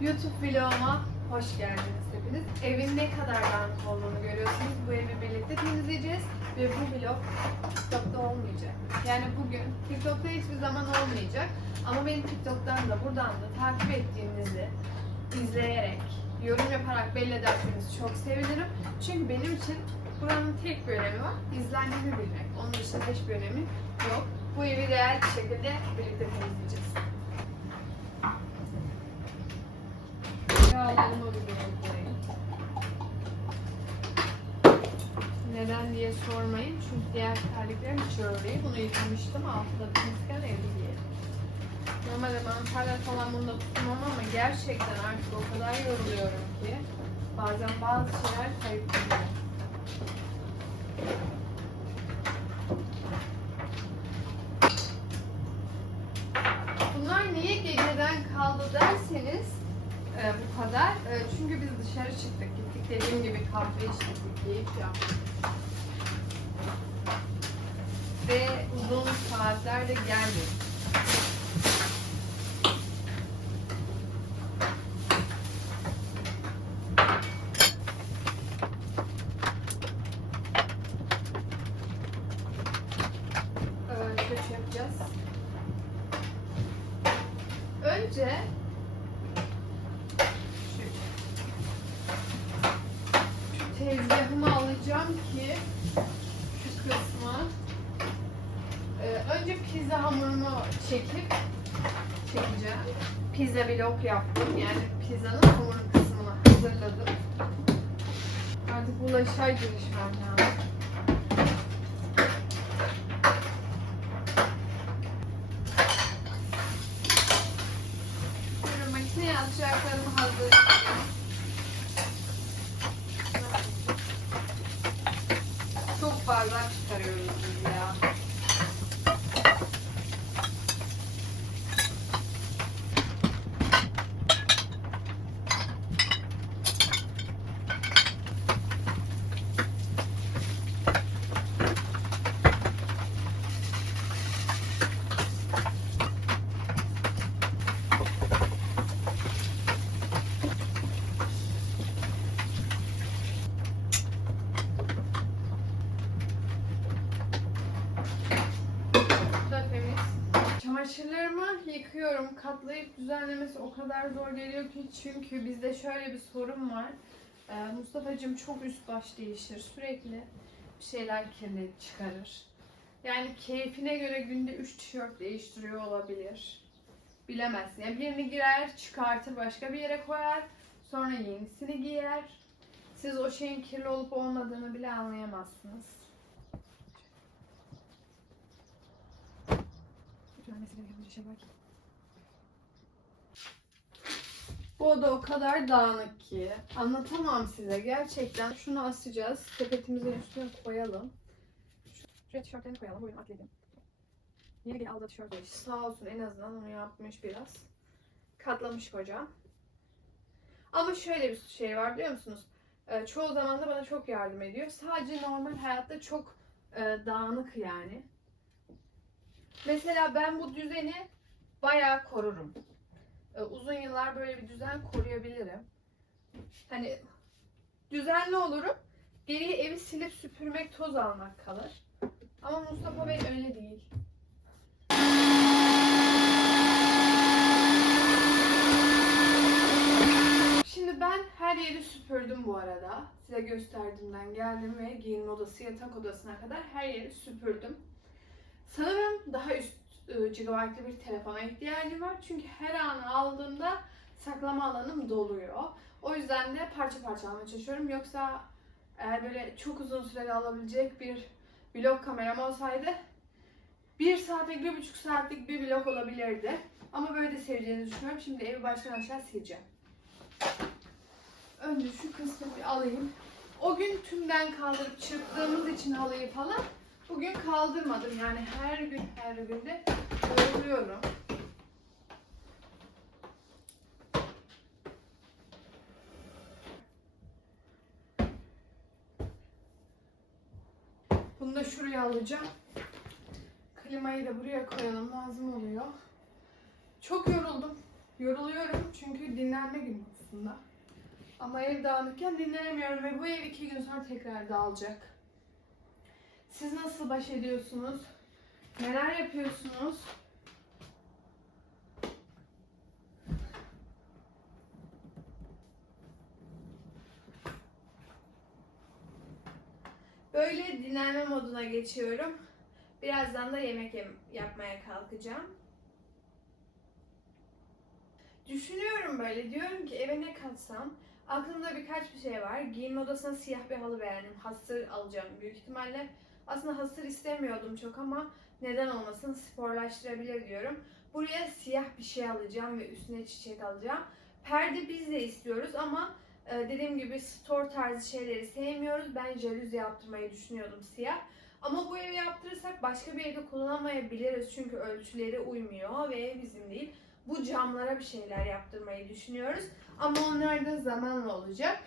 YouTube vloguma hoş geldiniz hepiniz. Evin ne kadar dağınık olduğunu görüyorsunuz. Bu evi birlikte temizleyeceğiz ve bu vlog TikTok'ta olmayacak. Yani bugün TikTok'ta hiçbir zaman olmayacak. Ama beni TikTok'tan da buradan da takip ettiğinizi izleyerek, yorum yaparak belli ederseniz çok sevinirim. Çünkü benim için buranın tek bir önemi var. İzlendiğini bilmek. Onun dışında hiçbir önemi yok. Bu evi real bir şekilde birlikte temizleyeceğiz. Neden diye sormayın. Çünkü diğer terliklerim değil. Bunu yıkamıştım. Altında temizken evde giyelim. Normalde mantarlar falan bunda tutmam ama gerçekten artık o kadar yoruluyorum ki bazen bazı şeyler kayıp gidiyor. Bunlar niye geceden kaldı derseniz e, bu kadar. E, çünkü biz dışarı çıktık. Gittik dediğim gibi kahve içtik, keyif yaptık. Ve uzun saatlerde geldik. Şey yapacağız. Önce şu, şu tezgahımı alacağım ki şu kısmı Ee, önce pizza hamurumu çekip çekeceğim. Pizza blok yaptım. Yani pizzanın hamuru kısmını hazırladım. Artık bulaşığa girişmem lazım. Makineye atacaklarımı Fazla çıkarıyoruz biz ya. Bu da temiz. Çamaşırlarımı yıkıyorum. Katlayıp düzenlemesi o kadar zor geliyor ki çünkü bizde şöyle bir sorun var. Ee, Mustafa'cığım çok üst baş değişir. Sürekli bir şeyler kirli çıkarır. Yani keyfine göre günde 3 tişört değiştiriyor olabilir. Bilemezsin. Yani birini girer, çıkartır, başka bir yere koyar. Sonra yenisini giyer. Siz o şeyin kirli olup olmadığını bile anlayamazsınız. Bu oda o kadar dağınık ki anlatamam size gerçekten. Şunu asacağız. Sepetimizin üstüne koyalım. Şuraya tişörtlerini koyalım. Buyurun atledim. Yeni bir aldığı tişört var. Sağ olsun en azından onu yapmış biraz. Katlamış kocam. Ama şöyle bir şey var biliyor musunuz? Ee, çoğu zaman da bana çok yardım ediyor. Sadece normal hayatta çok e, dağınık yani. Mesela ben bu düzeni bayağı korurum. Ee, uzun yıllar böyle bir düzen koruyabilirim. Hani düzenli olurum. Geriye evi silip süpürmek, toz almak kalır. Ama Mustafa Bey öyle değil. Şimdi ben her yeri süpürdüm bu arada. Size gösterdiğimden geldim ve giyinme odası, yatak odasına kadar her yeri süpürdüm. Daha üst e, gigabaytlı bir telefona ihtiyacım var. Çünkü her an aldığımda saklama alanım doluyor. O yüzden de parça parça almaya çalışıyorum. Yoksa eğer böyle çok uzun süreli alabilecek bir vlog kameram olsaydı bir saatlik, bir buçuk saatlik bir vlog olabilirdi. Ama böyle de seveceğinizi düşünüyorum. Şimdi evi baştan aşağı sileceğim. Önce şu kısmı bir alayım. O gün tümden kaldırıp çırptığımız için halıyı falan bugün kaldırmadım. Yani her gün her gün de yoruluyorum. Bunu da şuraya alacağım. Klimayı da buraya koyalım lazım oluyor. Çok yoruldum. Yoruluyorum çünkü dinlenme günü aslında. Ama ev dağınıkken dinlenemiyorum ve bu ev iki gün sonra tekrar dağılacak. Siz nasıl baş ediyorsunuz? Neler yapıyorsunuz? Böyle dinlenme moduna geçiyorum. Birazdan da yemek yem- yapmaya kalkacağım. Düşünüyorum böyle, diyorum ki eve ne katsam? Aklımda birkaç bir şey var. Giyinme odasına siyah bir halı beğendim. Hasır alacağım büyük ihtimalle. Aslında hasır istemiyordum çok ama neden olmasın sporlaştırabilir diyorum. Buraya siyah bir şey alacağım ve üstüne çiçek alacağım. Perde biz de istiyoruz ama e, dediğim gibi store tarzı şeyleri sevmiyoruz. Ben jaluzi yaptırmayı düşünüyordum siyah. Ama bu evi yaptırırsak başka bir evde kullanamayabiliriz çünkü ölçüleri uymuyor ve ev bizim değil. Bu camlara bir şeyler yaptırmayı düşünüyoruz. Ama onlar da zamanla olacak.